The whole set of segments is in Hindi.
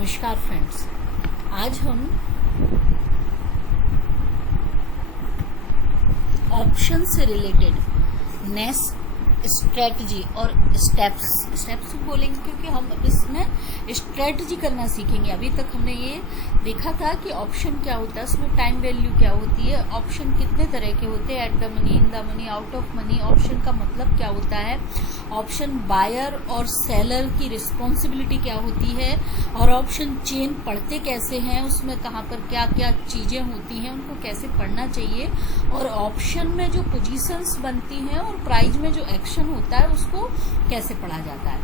नमस्कार फ्रेंड्स, आज हम ऑप्शन से रिलेटेड नेक्स्ट स्ट्रेटजी और स्टेप्स बोलेंगे क्योंकि हम इसमें स्ट्रेटजी करना सीखेंगे। अभी तक हमने ये देखा था कि ऑप्शन क्या होता है, उसमें टाइम वैल्यू क्या होती है, ऑप्शन कितने तरह के होते हैं, at the money, in the money, out of money, option का मतलब क्या होता है, ऑप्शन बायर और सेलर की रिस्पॉन्सिबिलिटी क्या होती है, और ऑप्शन चेन पढ़ते कैसे हैं, उसमें कहाँ पर क्या क्या चीजें होती हैं, उनको कैसे पढ़ना चाहिए, और ऑप्शन में जो पोजीशंस बनती हैं और प्राइस में जो एक्शन होता है उसको कैसे पढ़ा जाता है।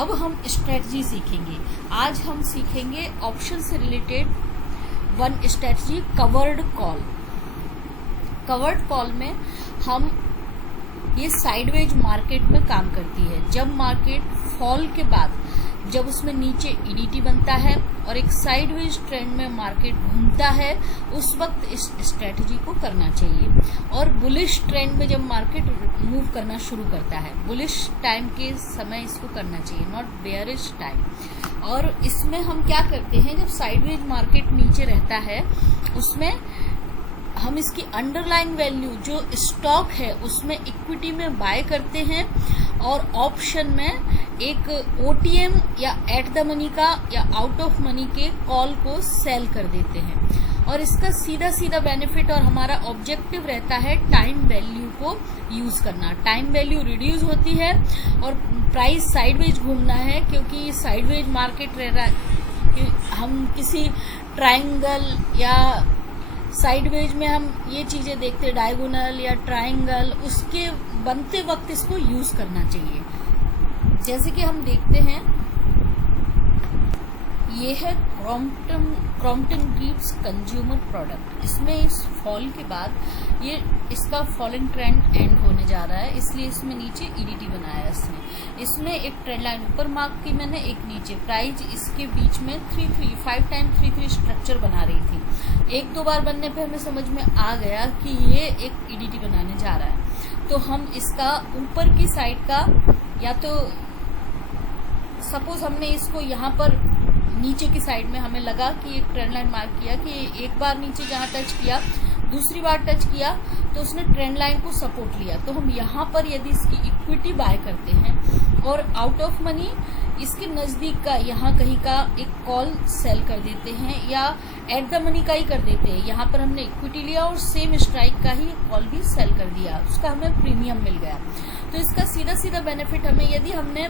अब हम स्ट्रेटजी सीखेंगे। आज हम सीखेंगे ऑप्शन से related one strategy, covered call. Covered call में हम ये साइडवेज मार्केट में काम करती है। जब मार्केट फॉल के बाद जब उसमें नीचे ईडीटी बनता है और एक साइडवेज ट्रेंड में मार्केट घूमता है, उस वक्त इस स्ट्रेटजी को करना चाहिए। और बुलिश ट्रेंड में जब मार्केट मूव करना शुरू करता है, बुलिश टाइम के समय इसको करना चाहिए, नॉट बेयरिश टाइम। और इसमें हम क्या करते हैं, जब साइडवेज मार्केट नीचे रहता है उसमें हम इसकी अंडरलाइन वैल्यू जो स्टॉक है उसमें इक्विटी में बाय करते हैं और ऑप्शन में एक ओटीएम या एट द मनी का या आउट ऑफ मनी के कॉल को सेल कर देते हैं। और इसका सीधा सीधा बेनिफिट और हमारा ऑब्जेक्टिव रहता है टाइम वैल्यू को यूज करना। टाइम वैल्यू रिड्यूस होती है और प्राइस साइडवेज घूमना है, क्योंकि साइडवेज मार्केट रह रहा है कि हम किसी ट्रायंगल या साइडवेज में हम ये चीजें देखते हैं, डायगोनल या ट्रायंगल, उसके बनते वक्त इसको यूज करना चाहिए। जैसे कि हम देखते हैं, ये है क्रॉम्पटन ग्रीव्स कंज्यूमर प्रोडक्ट। इसमें इस फॉल के बाद ये इसका फॉलिंग ट्रेंड एंड होने जा रहा है, इसलिए इसमें नीचे ईडीटी बनाया है। इसमें एक ट्रेंड लाइन ऊपर मार्क की मैंने, एक नीचे। प्राइस इसके बीच में 5 टाइम 3 स्ट्रक्चर बना रही थी। एक दो बार बनने पे हमें समझ में आ गया कि ये एक ईडीटी बनाने जा रहा है, तो हम इसका ऊपर की साइड का, या तो सपोज हमने इसको यहाँ पर नीचे की साइड में हमें लगा कि एक ट्रेंड लाइन मार्क किया कि एक बार नीचे जहाँ टच किया, दूसरी बार टच किया तो उसने ट्रेंड लाइन को सपोर्ट लिया, तो हम यहाँ पर यदि इसकी इक्विटी बाय करते हैं और आउट ऑफ मनी इसके नजदीक का यहाँ कहीं का एक कॉल सेल कर देते हैं, या एट द मनी का ही कर देते हैं। यहाँ पर हमने इक्विटी लिया और सेम स्ट्राइक का ही कॉल भी सेल कर दिया, उसका हमें प्रीमियम मिल गया। तो इसका सीधा सीधा बेनिफिट हमें, यदि हमने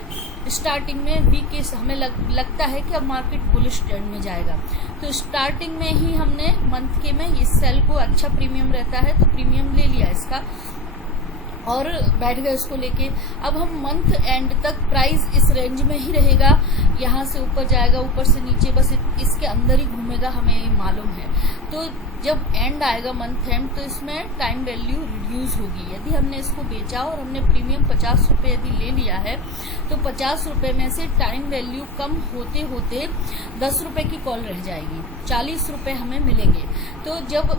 स्टार्टिंग में वीक हमें लगता है कि अब मार्केट बुलिश ट्रेंड में जाएगा, तो स्टार्टिंग में ही हमने मंथ के में इस सेल को अच्छा प्रीमियम रहता है तो प्रीमियम ले लिया इसका और बैठ गए उसको लेके। अब हम मंथ एंड तक प्राइस इस रेंज में ही रहेगा, यहाँ से ऊपर जाएगा, ऊपर से नीचे, बस इसके अंदर ही घूमेगा, हमें मालूम है। तो जब एंड आएगा मंथ एंड, तो इसमें टाइम वैल्यू रिड्यूस होगी। यदि हमने इसको बेचा और हमने प्रीमियम 50 रुपये यदि ले लिया है, तो 50 रुपये में से टाइम वैल्यू कम होते होते 10 रुपये की कॉल रह जाएगी, 40 रुपये हमें मिलेंगे। तो जब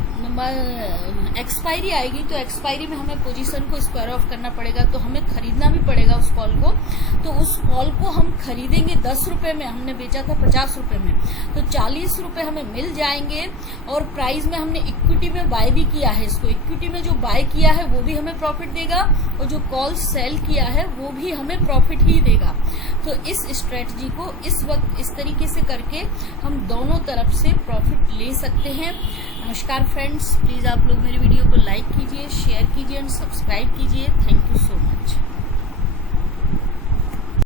एक्सपायरी आएगी तो एक्सपायरी में हमें पोजीशन को स्क्वायर ऑफ करना पड़ेगा, तो हमें खरीदना भी पड़ेगा उस कॉल को। तो उस कॉल को हम खरीदेंगे 10 रुपये में, हमने बेचा था 50 रुपये में, तो 40 रुपये हमें मिल जाएंगे। और प्राइस में हमने इक्विटी में बाय भी किया है, इसको इक्विटी में जो बाय किया है वो भी हमें प्रॉफिट देगा, और जो कॉल सेल किया है वो भी हमें प्रॉफिट ही देगा। तो इस स्ट्रेटजी को इस वक्त इस तरीके से करके हम दोनों तरफ से प्रॉफिट ले सकते हैं। नमस्कार फ्रेंड्स, प्लीज आप लोग मेरी वीडियो को लाइक कीजिए, शेयर कीजिए एंड सब्सक्राइब कीजिए। Thank you.